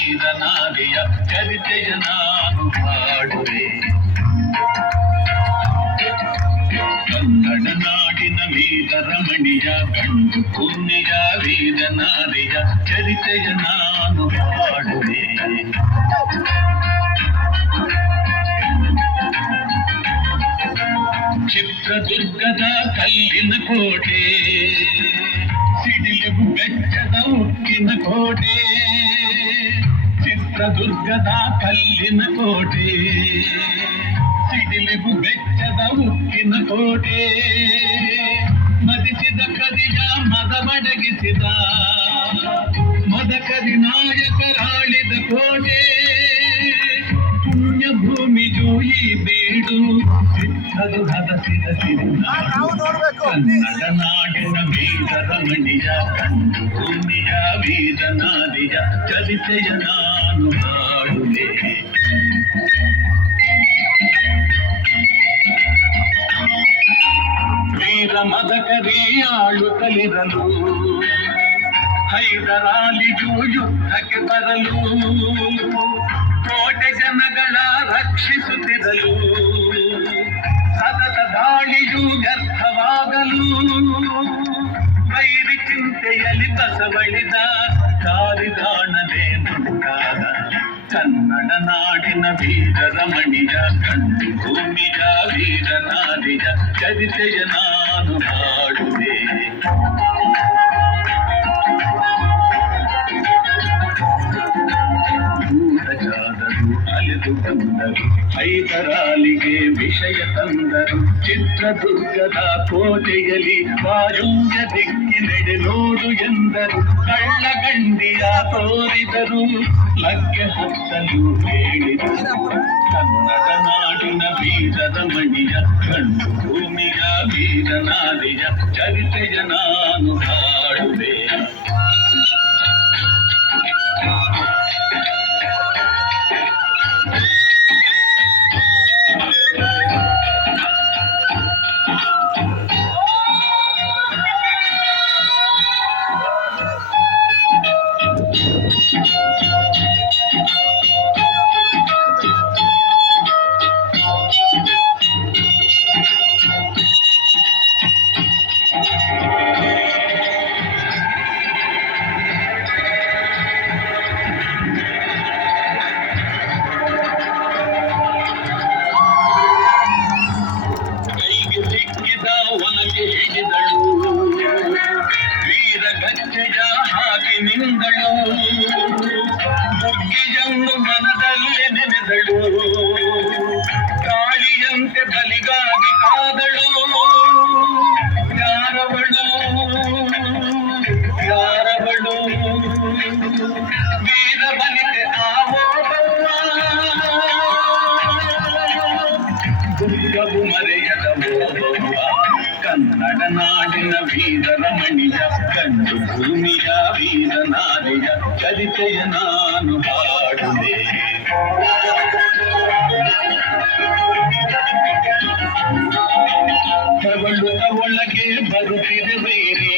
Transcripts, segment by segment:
ವೀರನಾರಿಯ ಚರಿತೆಯ ನಾನು ಹಾಡುವೆ. ಕನ್ನಡ ನಾಡಿನ ವೀರರಮಣಿಯ ಗಂಡು ಪುಣ್ಯ ವೀರನಾರಿಯ ಚರಿತೆಯ ನಾನು ಹಾಡುವೆ. ಚಿತ್ರದುರ್ಗದ ಕಲ್ಲಿನ ಕೋಟೆ, ಸಿಡಿಲು ಬೆಟ್ಟದ ಉಕ್ಕಿನ ಕೋಟೆ. ಚಿತ್ರದುರ್ಗದ ಕಲ್ಲಿನ ಕೋಟೆ, ಸಿಡಿಲು ಬೆಟ್ಟದ ಉಕ್ಕಿನ ಕೋಟೆ. ಮದಿಸಿದ ಕರಿಯ ಮದವಡಗಿಸಿದ ಮದಕರಿ ನಾಯಕರಾಳಿದ ಕೋಟೆ. ಪುಣ್ಯ ಭೂಮಿಯು ಈ ಬೀಡು ಸಿದ್ಧರು ಹದಸಿದ ಕನ್ನಡ ನಾಡಿನ ವೀರರಮಣಿಯ ಗಂಡು ಭೂಮಿಯ ವೀರನಾರಿಯ ಚರಿತೆಯ ನಾನು ಹಾಡುವೆ. ವೀರ ಮದಕರಿ ಆಳುತ್ತಲಿರಲು ಹೈದರಾಲಿಯು ಯುದ್ಧಕ್ಕೆ ಬರಲು ಕೋಟೆ ಜನಗಳ ರಕ್ಷಿಸುತ್ತಿರಲು ಸತತ ದಾಳಿಯು ವ್ಯರ್ಥವಾಗಲು ವೈರಿ ಚಿಂತೆಯಲ್ಲಿ ಬಸವಳಿದ ಕಾರಿದಾಣವೇ ಮುಂತಾದ ಕನ್ನಡ ನಾಡಿನ ವೀರರಮಣಿಯ ಗಂಡು ಭೂಮಿಯ ವೀರನಾರಿಯ ಚರಿತೆಯ ನಾನು ಹಾಡುವೆ. ಅಲೆದು ಬಂದರು ಹೈದರಾಲಿಗೆ ವಿಷಯ ತಂದರು. ಚಿತ್ರದುರ್ಗದ ಕೋಟೆಯಲ್ಲಿ ವಾಯುವ್ಯ ದಿಕ್ಕಿನೆಡೆ ನೋಡು ಎಂದರು. ಕಳ್ಳಗಂಡಿಯ ತೋರಿದರು, ಲಗ್ಗೆ ಹತ್ತಲು ಹೇಳಿದರು. ಕನ್ನಡ ನಾಡಿನ ವೀರರಮಣಿಯ ಗಂಡು ಭೂಮಿಯ ವೀರನಾರಿಯ ಚರಿತೆಯ ನಾನು ಹಾಡುವೆ. ಬುಗ್ಗಿಯನ್ನು ಮನದಲ್ಲಿ ನೆನೆದಳು, ಕಾಳಿಯಂತೆ ಬಲಿಗಾಗಿ ಕಾದಳು. ಯಾರವಳು ಯಾರವಳು ವೀರ ಬಲಿತೆ ಆವೋಬವ್ವ, ದುರ್ಗವು ಮರೆಯದ ಓಬವ್ವ. ಕನ್ನಡ ನಾಡಿನ ವೀರರಮಣಿಯ ಗಂಡು ಭೂಮಿಯ ವೀರನಾರಿಯ ಚರಿತೆಯ ನಾನು ಹಾಡುವೆ. ತವಳುತ್ತ ಒಳಗೆ ಬರುತ್ತಿದೆ ಬೇರೆ,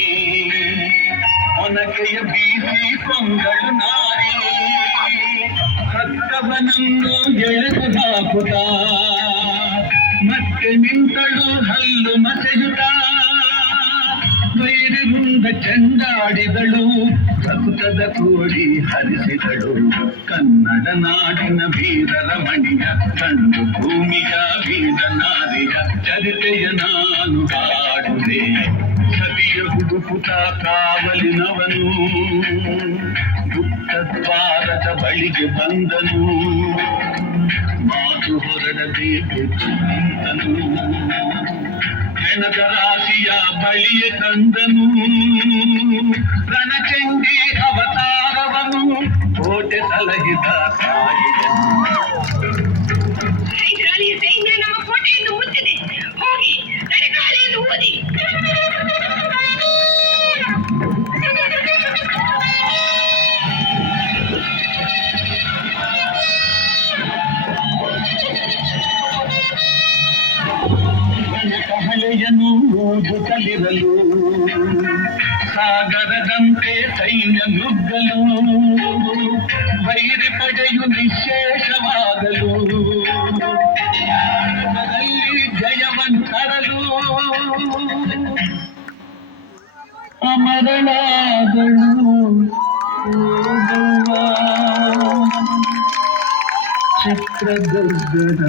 ಒನಕೆಯ ಬೀಸಿ ಕೊಂಗಳು ನಾರಿ. ಹತ್ತವನನ್ನು ಎಳೆದು ಹಾಕುತ್ತ ಮತ್ತೆ ನಿಂತಳು ಹಲ್ಲು ಮಸೆಯುತ್ತ. ವೈರಿರುಂದ ಚೆಂಡಾಡಿದಳು, ರಕ್ತದ ಕೋಡಿ ಹರಿಸಿದಳು. ಕನ್ನಡ ನಾಡಿನ ವೀರರಮಣಿಯ ಗಂಡು ಭೂಮಿಯ ವೀರನಾರಿಯ ಚರಿತೆಯ ನಾನು ಹಾಡುವೆ. ಸವಿಯ ಹುಡುಕುತ ಕಾವಲಿನವನು ಗುಪ್ತದ್ವಾರದ ಬಳಿಗೆ ಬಂದನು. ಮಾತು ಹೊರಡದೆ ಬೆಚ್ಚುತ್ತನು, ಹೆಣದ ರಾಶಿಯ ಬಳಿಯ ತಂದನು. ರಣಚಂಡಿ ಅವತಾರವನು ಕೋಟೆ ಸಲಹಿದ ಕಾಯಿದನು. ಹೈದರಾಲಿಯ ಸೈನ್ಯ ನಮ್ಮ ಕೋಟೆಯನ್ನು ಮುತ್ತಿದೆ, ಹೋಗಿ ನಡಗಾಲೆಯನ್ನು ಓದಿ. ಕಹಳೆಯನ್ನು ಊದುತ್ತಲಿರಲು, ಸಾಗರದಂತೆ ಸೈನ್ಯ ನುಗ್ಗಲು. ವೈರಿ ಪಡೆಯು ನಿಶೇಷವಾಗಲು ಭಾರತದಲ್ಲಿ ಜಯವಂತರಲು ಅಮರನಾದಳು ಓದುವ ಚಿತ್ರದುರ್ಗದ